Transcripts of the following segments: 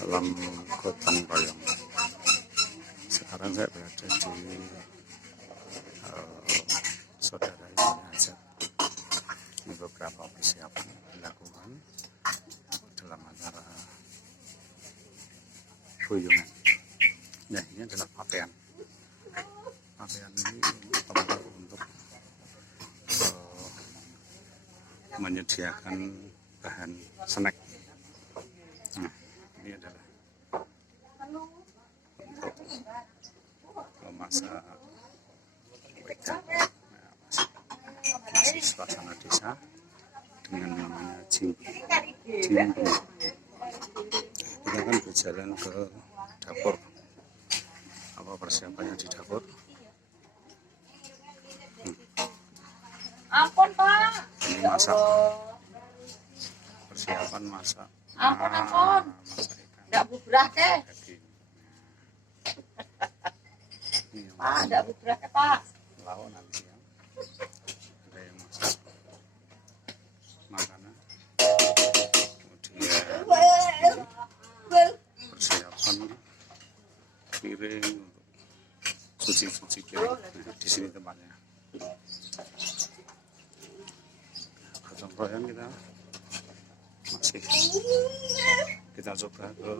Salam gotong royong. Sekarang saya berada di saudara Azad. Ini beberapa persiapan dilakukan dalam acara boyongan. Nah, ini adalah pakaian. Pakaian ini untuk menyediakan bahan snack. Nah, ini adalah untuk memasak wedang. Nah, masih suasana desa dengan namanya Jimpung. Kita akan berjalan ke dapur. Apa persiapannya di dapur? Ampun, Pak. Ini masak. Persiapan masak. Ampun. Masak ikan. Enggak bubrah teh. Daging. Pak, enggak bubrah teh, Pak. Lauk nanti ya. Ada yang masak makanan. Kemudian persiapan piring untuk cuci piring. Nah, di sini tempatnya. Gotong royong kita masih kita coba ke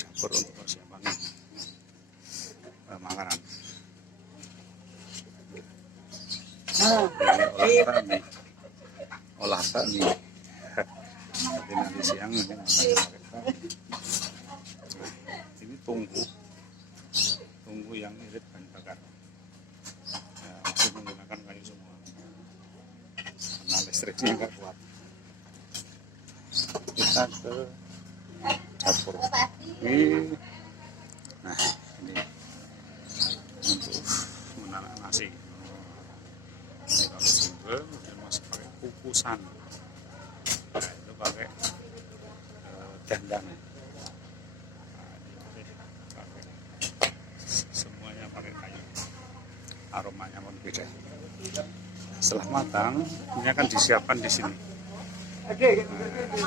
dapur untuk persiapan makanan. Olah bakmi. Jadi nanti siang ini makan pakai bakmi. Ini tunggu yang irit bahan bakar. Ya, masih menggunakan kayu semua karena listriknya nggak kuat. Kita ke dapur ini. Nah, ini untuk menanak nasi. Ini kalau simpel kemudian masih pakai kukusan. Nah, itu pakai dandang. Nah, ini pakai semuanya pakai kayu. Aromanya pun beda. Setelah matang, ini akan disiapkan di sini. Nah,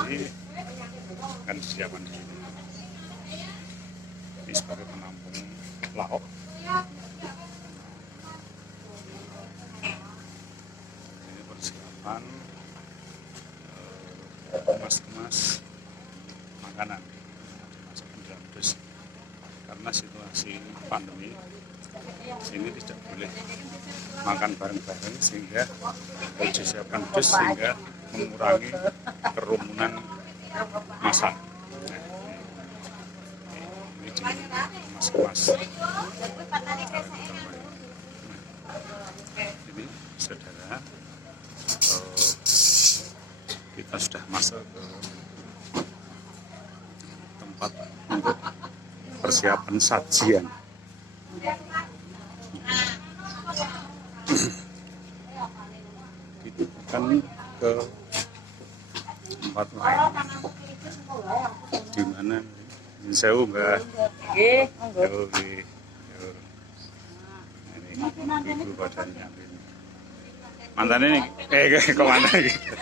ini akan disiapkan di sini. Ini sebagai penampung lauk. Ini persiapan kemas makanan dimasukkan dalam dus. Karena situasi pandemi sini tidak boleh makan bareng-bareng sehingga disiapkan dus sehingga mengurangi kerumunan massa. Ini dikemas-kemas. Ini saudara, kita sudah masuk ke tempat untuk persiapan sajian. Itu akan ke tempat lain di mana saya enggak ini ibu badannya mantannya kok mantan gitu.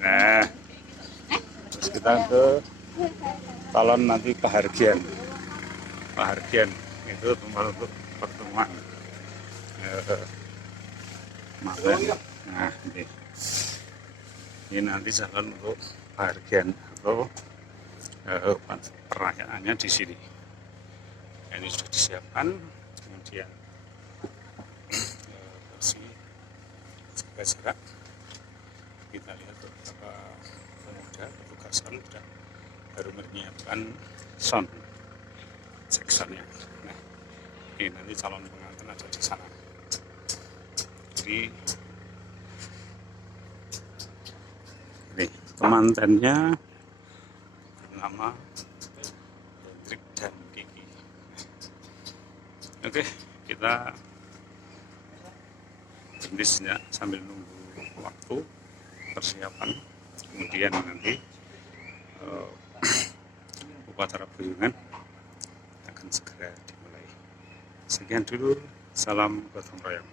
Nah, terus kita ke calon nanti kehargian itu tempat untuk pertemuan makan. Nah, ini nanti calon untuk kehargian atau perayaannya di sini. Ini sudah disiapkan, kemudian bersih jaga jarak. Kita lihat beberapa pemuda petugasan sudah baru menyiapkan sound seksonnya. Nah, ini nanti calon pengantin ada di sana. Jadi ini pengantinnya bernama Hendrik dan Kiki. Oke, kita berhenti sejenak sambil nunggu waktu persiapan, kemudian nanti upacara boyongan akan segera dimulai. Sekian dulu, salam gotong royong.